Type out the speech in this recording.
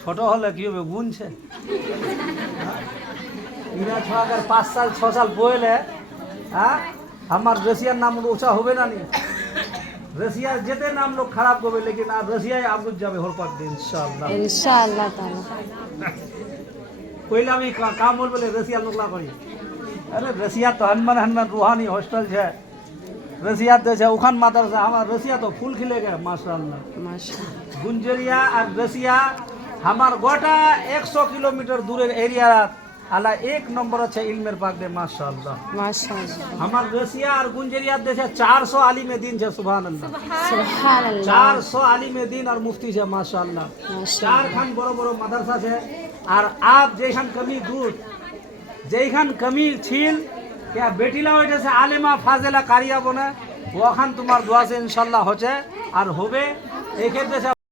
ছোট হলে কি হবে গুনছে ইনা ছোয়াকার 5 সাল 6 সাল বইলে হ্যাঁ আমার रसिया नाम ऊंचा হবে না নি रसिया যেতে নাম লোক খারাপ হবে लेकिन আর रसियाয় আগুন যাবে হল পাক দিন ইনশাআল্লাহ इंशाअल्लाह ताला কইলে আমি কাম বলবলে रसिया লোকলা করি अरे रसिया तो हनुमान हनुमान रूहानी हॉस्टल है रसिया देश उखान मादरसा हमार रसिया तो फूल खिले गए माशाअल्लाह माशाअल्लाह गुंजरिया और रसिया हमार गोटा 100 किलोमीटर दूर एरिया आला एक नंबर আছে ইলমের পাক দে মাশাআল্লাহ माशाअल्लाह हमार रसिया और गुंजरिया देशे 400 आलिम दीन है सुभान सुभान अल्लाह 400 आलिम दीन और मुफ्ती है माशाअल्लाह चार खान बड़ बड़ মাদ্রাসা है और आप যেখান কমি দূর যেখান কমি ছিল क्या बेटीला হইতেছে আলেমা ফাজেলা কারিয়া বনে ওখান তোমার দোয়া সে ইনশাআল্লাহ হচ্ছে আর হবে এই ক্ষেত্রে